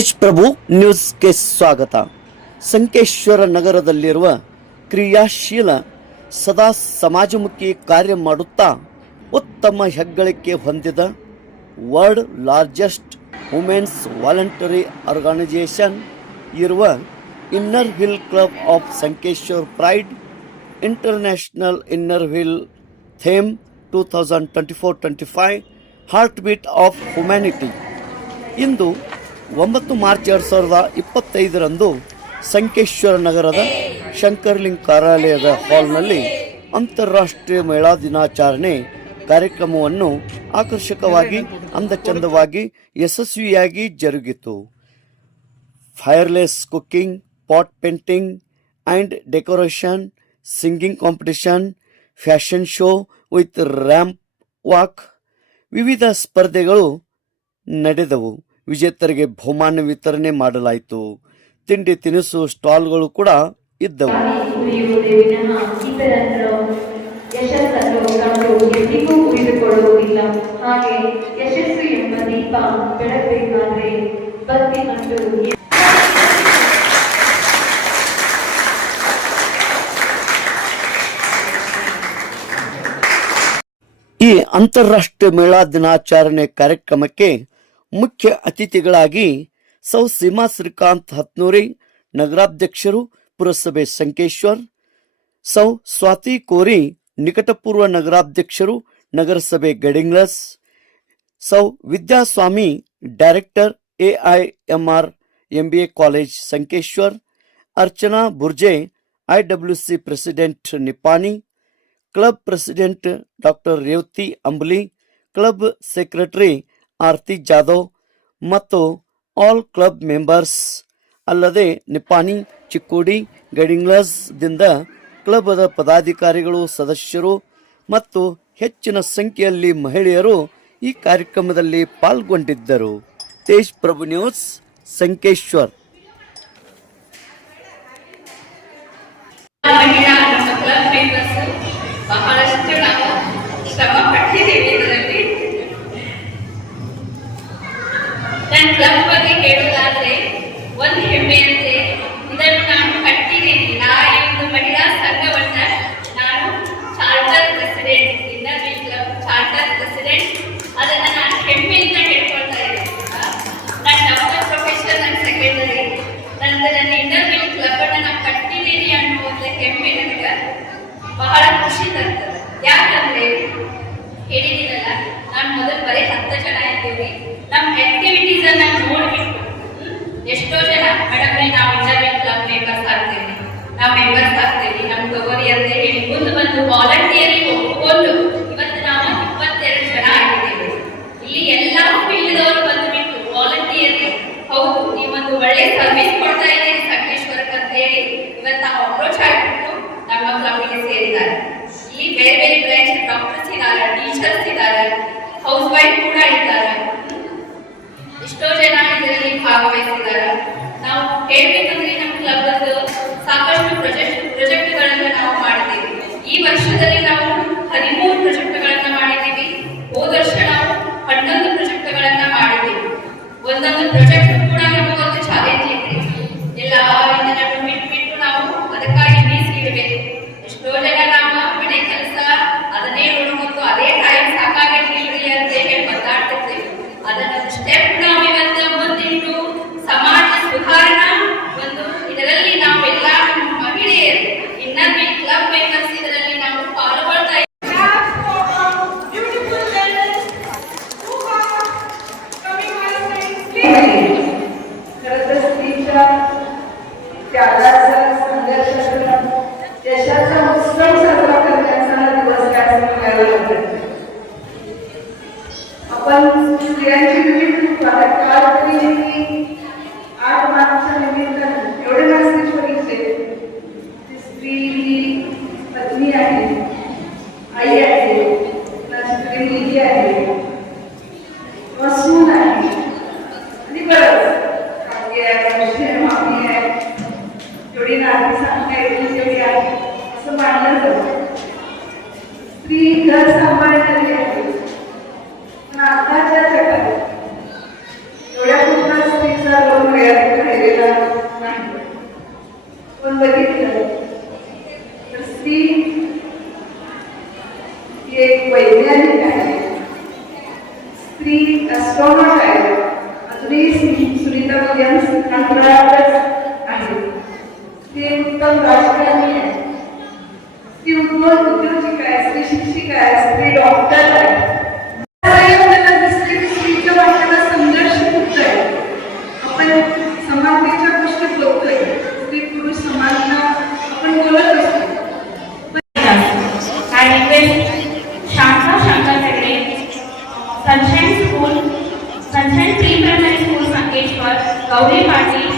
ತೇಜ್ ಪ್ರಭು ನ್ಯೂಸ್ಗೆ ಸ್ವಾಗತ. ಸಂಕೇಶ್ವರ ನಗರದಲ್ಲಿರುವ ಕ್ರಿಯಾಶೀಲ ಸದಾ ಸಮಾಜಮುಖಿ ಕಾರ್ಯ ಮಾಡುತ್ತಾ ಉತ್ತಮ ಹೆಗ್ಗಳಿಕೆ ಹೊಂದಿದ world largest women's voluntary organisation ಇರುವ Inner Wheel Club of Sankeshwar Pride International Inner Wheel theme 2024-25 heart beat of humanity ಇಂದು 9 ಮಾರ್ಚ್ 2025ರಂದು ಸಂಕೇಶ್ವರ ನಗರದ ಶಂಕರಲಿಂಗ ಕಾರ್ಯಾಲಯದ ಹಾಲ್ನಲ್ಲಿ ಅಂತಾರಾಷ್ಟ್ರೀಯ ಮಹಿಳಾ ದಿನಾಚರಣೆ ಕಾರ್ಯಕ್ರಮವನ್ನು ಆಕರ್ಷಕವಾಗಿ ಅಂದಚಂದವಾಗಿ ಯಶಸ್ವಿಯಾಗಿ ಜರುಗಿತು. Fireless cooking, pot painting and decoration, singing competition, fashion show with ramp walk, ವಿವಿಧ ಸ್ಪರ್ಧೆಗಳು ನಡೆದವು. ವಿಜೇತರಿಗೆ ಬಹುಮಾನ ವಿತರಣೆ ಮಾಡಲಾಯಿತು. ತಿಂಡಿ ತಿನಿಸು ಸ್ಟಾಲ್ಗಳು ಕೂಡ ಇದ್ದವು. ಈ ಅಂತಾರಾಷ್ಟ್ರೀಯ ಮಹಿಳಾ ದಿನಾಚರಣೆ ಕಾರ್ಯಕ್ರಮಕ್ಕೆ ಮುಖ್ಯ ಅತಿಥಿಗಳಾಗಿ ಸೌ ಸೀಮಾ ಶ್ರೀಕಾಂತ್ ಹತ್ನೂರಿ, ನಗರಾಧ್ಯಕ್ಷರು, ಪುರಸಭೆ ಸಂಕೇಶ್ವರ್, ಸೌ ಸ್ವಾತಿ ಕೋರಿ, ನಿಕಟಪೂರ್ವ ನಗರಾಧ್ಯಕ್ಷರು, ನಗರಸಭೆ Gadhinglaj, Sau Vidyaswami, director AIMR MBA college Sankeshwar, Archana Burje, IWC president Nipani, club president doctor Revati Ambali, club secretary ಆರ್ತಿ ಜಾಧವ್ ಮತ್ತು ಆಲ್ ಕ್ಲಬ್ ಮೆಂಬರ್ಸ್ ಅಲ್ಲದೆ ನಿಪಾನಿ, ಚಿಕ್ಕೋಡಿ, ಗಡಿಂಗ್ಲಸ್ ದಿಂದ ಕ್ಲಬ್ದ ಪದಾಧಿಕಾರಿಗಳು, ಸದಸ್ಯರು ಮತ್ತು ಹೆಚ್ಚಿನ ಸಂಖ್ಯೆಯಲ್ಲಿ ಮಹಿಳೆಯರು ಈ ಕಾರ್ಯಕ್ರಮದಲ್ಲಿ ಪಾಲ್ಗೊಂಡಿದ್ದರು. ತೇಜ್ ಪ್ರಭು ನ್ಯೂಸ್, ಸಂಕೇಶ್ವರ್. ಬಹಳಷ್ಟು ನಾವು ಶ್ರಮ ಪಟ್ಟಿದ್ದೇವೆ. ಇದರಲ್ಲಿ ನನ್ನ ಕ್ಲಬ್ ಬಗ್ಗೆ ಹೇಳುವುದಾದ್ರೆ ಒಂದು ಹೆಮ್ಮೆ ಅಂದ್ರೆ ಇದನ್ನು ನಾನು ಕಟ್ಟಿದ್ದೀನಿ. ಈ ಒಂದು ಮಹಿಳಾ ಸಂಘವನ್ನ ನಾನು charter president, inner Wheel club charter president. ಅದನ್ನ ನಾನು ಹೆಮ್ಮೆಯಿಂದ ಹೇಳ್ಕೊಳ್ತಾ ಇದ್ದೀನಿ. ನನ್ನ ಡಾಕ್ಟರ್ ಪ್ರೊಫೆಸರ್, ನನ್ನ ಸೆಕ್ರೆಟರಿ, ನನ್ನ ಇನ್ನರ್ ಹಿಲ್ ಕ್ಲಬ್ ಅನ್ನ ನಾನು ಕಟ್ಟಿದ್ದೀನಿ ಅನ್ನೋ ಒಂದು ಹೆಮ್ಮೆ ನನಗೆ ಬಹಳ ಖುಷಿ ತರ್ತದೆ. ಯಾಕಂದ್ರೆ ಹೇಳಿದ್ದೀನಲ್ಲ, ನಾನು ಮೊದಲು ಬರೀ 10 ಜನ ಇದ್ದೀವಿ. ನಮ್ಮ ಆಕ್ಟಿವಿಟೀಸ್ ಅನ್ನ ನೋಡ್ಬಿಟ್ಟು ಎಷ್ಟೋ ಜನ ಮೇಡಮ್ ನಾವು ಇಂಟರ್ವ್ಯೂ ಕ್ಲಬ್ ಮೆಂಬರ್ಸ್ ಆಗ್ತೇವೆ, ನಾವು ಮೆಂಬರ್ಸ್ ಆಗ್ತೇವೆ, ನಮ್ ತಗೋರಿ ಅಂತ ಹೇಳಿ ಮುಂದೆ ಬಂದು ವಾಲಂಟಿಯರಿಗೆ ಒಪ್ಪಿಕೊಂಡು ಇವತ್ತು ನಾವು 22 ಜನ ಆಗಿದ್ದೇವೆ. ಇಲ್ಲಿ ಎಲ್ಲಾ ಫೀಲ್ಡ್ದವರು ಬಂದುಬಿಟ್ಟು ವಾಲಂಟಿಯರ್ಗೆ ಹೌದು ನೀವೊಂದು ಒಳ್ಳೆ ಸರ್ವಿಸ್ ಕೊಡ್ತಾ ಇದ್ದೀರಿ ಸಂಕೇಶ್ವರಕ್ಕೆ ಅಂತ ಹೇಳಿ ಇವತ್ತು ನಾವು ಅಪ್ರೋಚ್ ಆಗಿಬಿಟ್ಟು ನಮ್ಮ ಕ್ಲಬ್ಗೆ ಸೇರಿದ್ದಾರೆ. ಇಲ್ಲಿ ಬೇರೆ ಬೇರೆ ಬ್ರಾಂಚ್ ಡಾಕ್ಟರ್ಸ್ ಇದ್ದಾರೆ, ಟೀಚರ್ಸ್ ಇದ್ದಾರೆ, ಹೌಸ್ ವೈಫ್ ಕೂಡ ಇದ್ದಾರೆ. ಎಷ್ಟೋ ಜನ ಇದರಲ್ಲಿ ಭಾಗವಹಿಸಿದ್ದಾರೆ. ನಾವು ಹೇಳ್ಬೇಕಂದ್ರೆ ನಮ್ಮ ಕ್ಲಬ್ ಸಾಕಷ್ಟು ಪ್ರಾಜೆಕ್ಟ್ಗಳನ್ನ ನಾವು ಮಾಡಿದ್ದೀವಿ. ಈ ವರ್ಷದಲ್ಲಿ ನಾವು 13 ಪ್ರಾಜೆಕ್ಟ್ಗಳನ್ನ ಮಾಡಿದ್ದೀವಿ. ಹೋದ ವರ್ಷ ನಾವು 11 ಪ್ರಾಜೆಕ್ಟ್ಗಳನ್ನ ಮಾಡಿದ್ದೀವಿ. ಒಂದೊಂದು ಪ್ರಾಜೆಕ್ಟ್ ಕೂಡ ನಮಗೊಂದು ಚಾಲೆಂಜ್ ಇದೆ. ಎಲ್ಲ ಇದನ್ನು ಬಿಟ್ಟು ನಾವು ಅದಕ್ಕಾಗಿ ಮೀಸಲಿಡಬೇಕು. ಎಷ್ಟೋ ಜನ ನಾವು ಮನೆ ಕೆಲಸ ಅದನ್ನೇ ನೋಡ್ಕೊಂಡು ಅದೇ ಟೈಮ್ ಸಾಕಾಗಿರ್ಲಿಲ್ಲ ಅಂತ ಹೇಳಿ ಮಾತಾಡ್ತಿರ್ತೀವಿ. ಅದನ್ನ ಸ್ಟೆಪ್ ನಾವು ಇವತ್ತು ಮುಂದಿಟ್ಟು गेलेला नाही. पण बघितलं तर स्त्री ही एक वैज्ञानिक आहे, स्त्री ॲस्ट्रॉनॉट आहे. अजूनही सुनीता विलियम्स अंतराळातच आहे. ती उत्तम राजकारणी आहे, ती उद्योजिका आहे, स्त्री शिक्षिका आहे, स्त्री डॉक्टर आहे. स्त्रीच्या वाट्याला संघर्ष खूप आहे. आपण समानतेच्या गोष्टी बोलतोय, स्त्री पुरुष समानता आपण बोलत असतो. Sunshine pre primary school Sankeshwar, Gauri Patil,